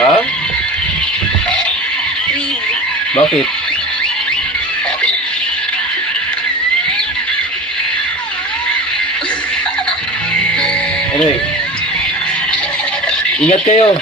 Ha? Please. Bakit? Anyway. Ingat kayo.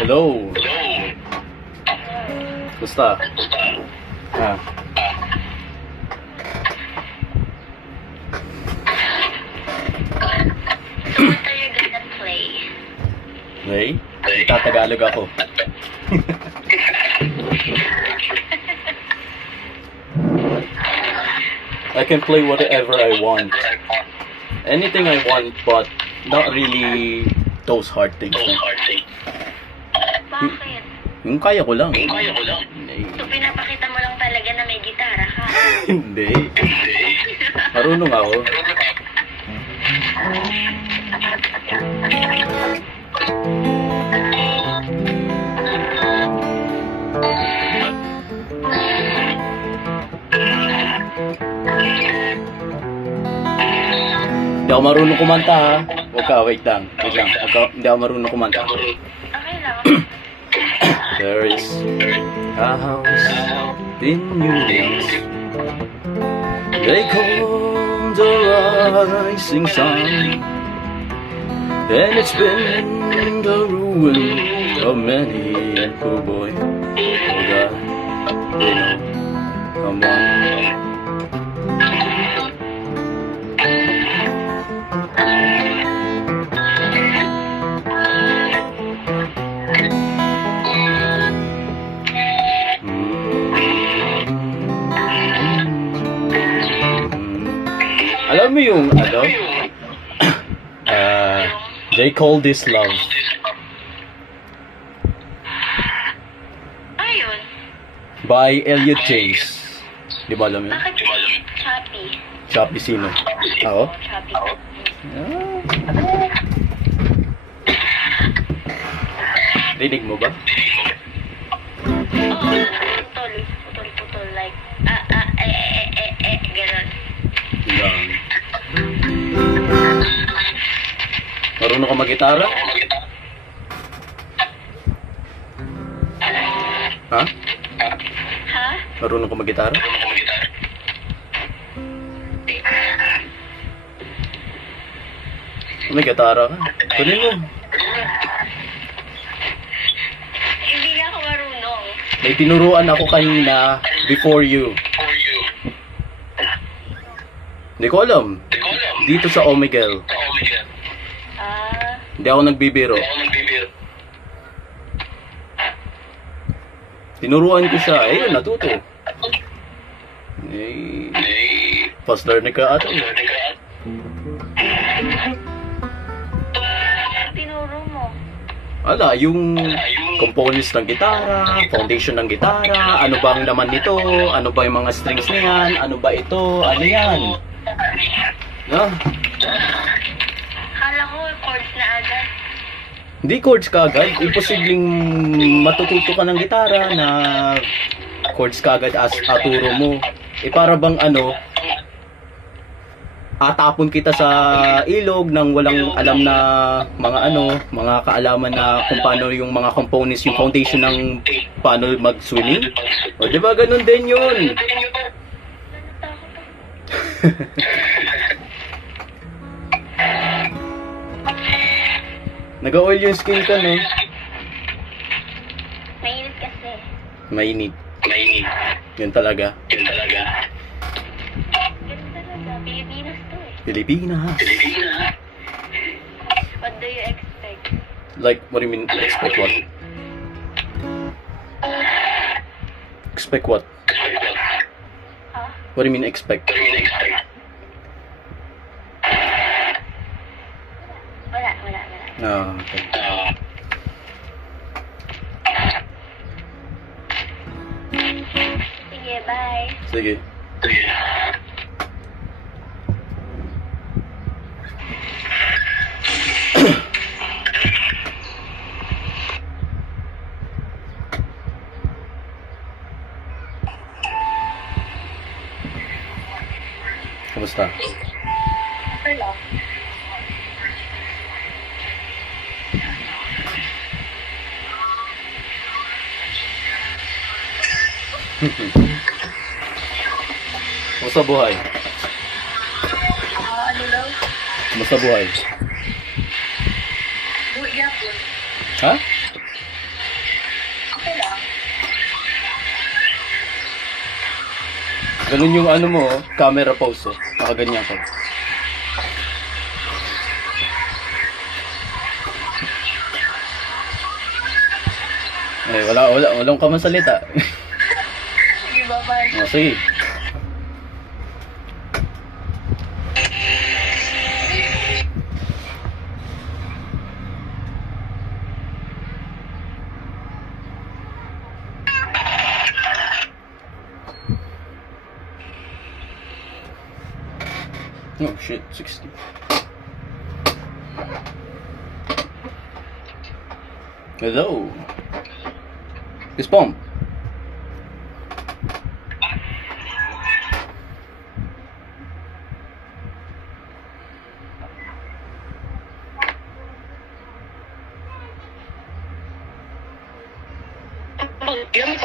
Hello. Kumusta? Ha? So what are you gonna play? Hey? Tatagalog ako. I can play whatever I want. Anything I want, but not really those hard things. Bakit? Yung kaya ko lang. So pinapakita mo lang talaga na may gitara ka? Hindi. Marunong ako. Hindi ako marunong kumanta ha. Huwag ka, wait lang. Hindi ako marunong kumanta. Okay lang. There is a house in New Orleans. They call the rising sun, and it's been the ruin of many a poor boy. Oh God, they know I'm one. Alam mo yung ano? They call this love. Ayun. By Elliot James. Di ba alam yun? Bakit Shopee? Shopee sino? Ako? Shopee. Rinig mo ba? Oo. Putol. Like, ganun. Lang. Marunong ka mag-gitara? Ha? Ha? Marunong ka mag-gitara? May gitara ka? Kunin mo. Hindi nga ako marunong. May tinuruan ako kanina before you. Hindi ko alam. Dito sa Omegle. Hindi ako nagbibiro. Tinuruan ko siya. Ayun, natuto. Fast learner ka ata. Tinuro mo. Ala, yung components ng gitara, foundation ng gitara, ano ba ang laman nito, ano ba yung mga strings niyan, ano ba ito, ano yan. No? Kala ko chords na agad. Hindi chords ka agad, imposibleng matututo ka ng gitara na chords ka agad as aturo mo. Para bang ano, atapon kita sa ilog nang walang alam na mga kaalaman na kung paano yung mga components, yung foundation ng paano mag-swimming. O di ba ganun din yun? Nag-oil yung skin ko, no? Mainit kasi. Mainit. Yun talaga. Ganun talaga. Pilipinas to eh. Pilipinas. What do you expect? Like, what do you mean, expect what? Expect what? Huh? What do you mean, expect? Okay. Sige, bye. Sige. Kamusta? Okay lang. Kamusta buhay? Ano lang? Kamusta buhay? Buhay yapon. Ha? Okay lang. Ganun yung ano mo, camera pose, oh. Nakaganyan ka. Walang ka man salita. Sige, bye-bye. Oh, sige. Oh shit, 60. Hello. Yes, Pom. Yan,